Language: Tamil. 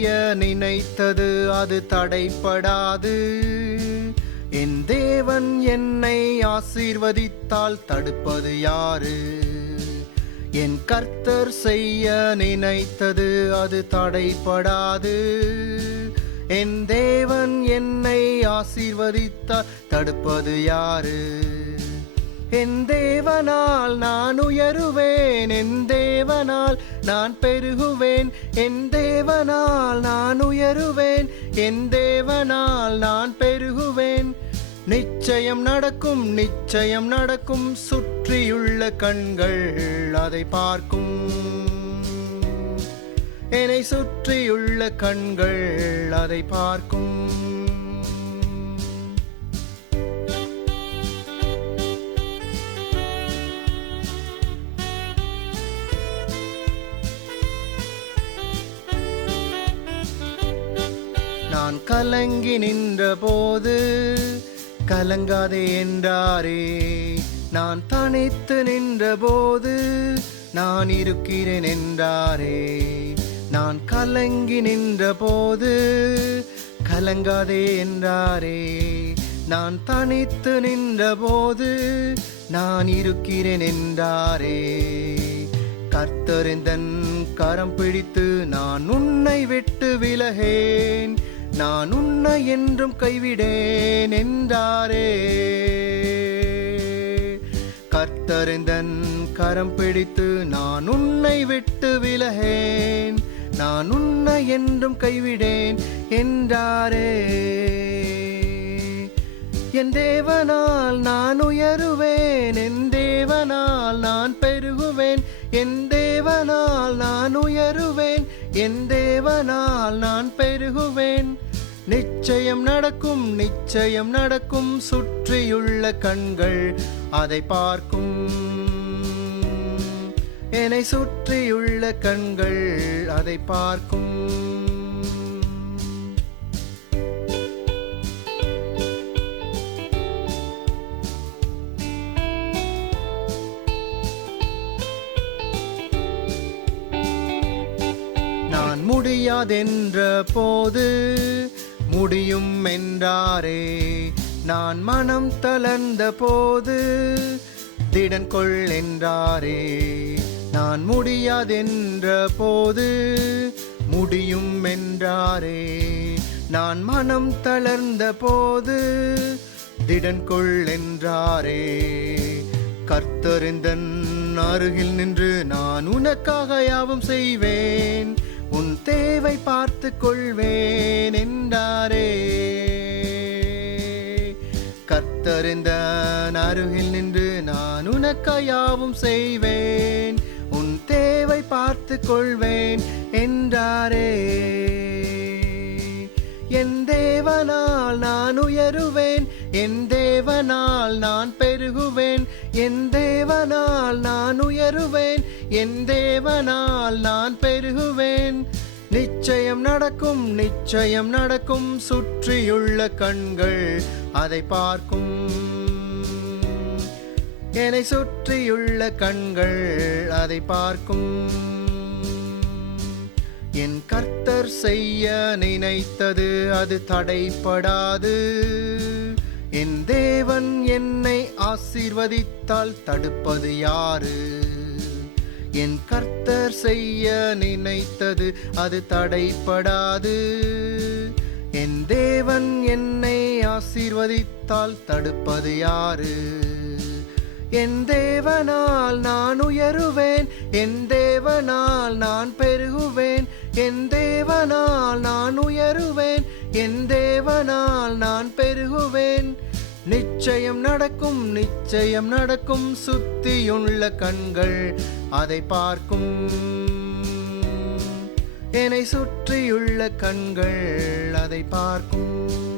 செய்ய நினைத்தது அது தடைப்படாது. என் தேவன் என்னை ஆசீர்வதித்தால் தடுப்பது யாரு? என் கர்த்தர் செய்ய நினைத்தது அது தடைப்படாது. என் தேவன் என்னை ஆசீர்வதித்தால் தடுப்பது யாரு? என் தேவனால் நான் உயருவேன், என் தேவனால் நான் பெருகுவேன். என் தேவனால் நான் உயருவேன், என் தேவனால் நான் பெருகுவேன். நிச்சயம் நடக்கும், நிச்சயம் நடக்கும். சுற்றியுள்ள கண்கள் அதை பார்க்கும். என்னை சுற்றியுள்ள கண்கள் அதை பார்க்கும். நான் கலங்கி நின்ற போது கலங்காதே என்றாரே. நான் தனித்து நின்ற போது நான் இருக்கிறேன் என்றாரே. நான் கலங்கி நின்ற போது கலங்காதே என்றாரே. நான் தனித்து நின்ற போது நான் இருக்கிறேன் என்றாரே. கர்த்தர் எந்தன் கரம் பிடித்து நான் உன்னை விட்டு விலகேன், நான் உன்னை என்றும் கைவிடேன் என்றாரே. கர்த்தர் எந்தன் கரம் பிடித்து நான் உன்னை விட்டு விலகேன், நான் உன்னை என்றும் கைவிடேன் என்றாரே. என் தேவனால் நான் உயருவேன், என் தேவனால் நான் பெருகுவேன். என் தேவனால் நான் உயருவேன், என் தேவனால் நான் பெருகுவேன். நிச்சயம் நடக்கும், நிச்சயம் நடக்கும். சுற்றியுள்ள கண்கள் அதை பார்க்கும். என்னை சுற்றியுள்ள கண்கள் அதை பார்க்கும். நான் முடியாதென்ற போது முடியும் என்றாரே. நான் மனம் தளர்ந்த போது திடன் கொள் என்றாரே. நான் முடியாதென்ற போது முடியும் என்றாரே. நான் மனம் தளர்ந்த போது திடன் கொள் என்றாரே. கர்த்தர் எந்தன் அருகில் நின்று நான் உனக்காக யாவும் செய்வேன், உன் தேவை பார்த்து கொள்வேன் என்றாரே. கர்த்தர் எந்தன் அருகில் நின்று நான் உனக்காக யாவும் செய்வேன், உன் தேவை பார்த்து கொள்வேன் என்றாரே. என் தேவனால் நான் உயருவேன், என் தேவனால் நான் பெருகுவேன். என் தேவனால் நான் உயருவேன், என் தேவனால் நான் பெருகுவேன். நிச்சயம் நடக்கும், நிச்சயம் நடக்கும். சுற்றியுள்ள கண்கள் அதை பார்க்கும். என்னை சுற்றியுள்ள கண்கள் அதை பார்க்கும். என் கர்த்தர் செய்ய நினைத்தது அது தடைப்படாது. என் தேவன் என்னை ஆசீர்வதித்தால் தடுப்பது யாரு? என் கர்த்தர் செய்ய நினைத்தது அது தடைப்படாது. என் தேவன் என்னை ஆசீர்வதித்தால் தடுப்பது யாரு? என் தேவனால் நான் உயருவேன், என் தேவனால் நான் பெருகுவேன். என் தேவனால் நான் உயருவேன், என் தேவனால் நான் பெருகுவேன். நிச்சயம் நடக்கும், நிச்சயம் நடக்கும். சுத்தியுள்ள கண்கள் அதை பார்க்கும். என்னை சுற்றியுள்ள கண்கள் அதை பார்க்கும்.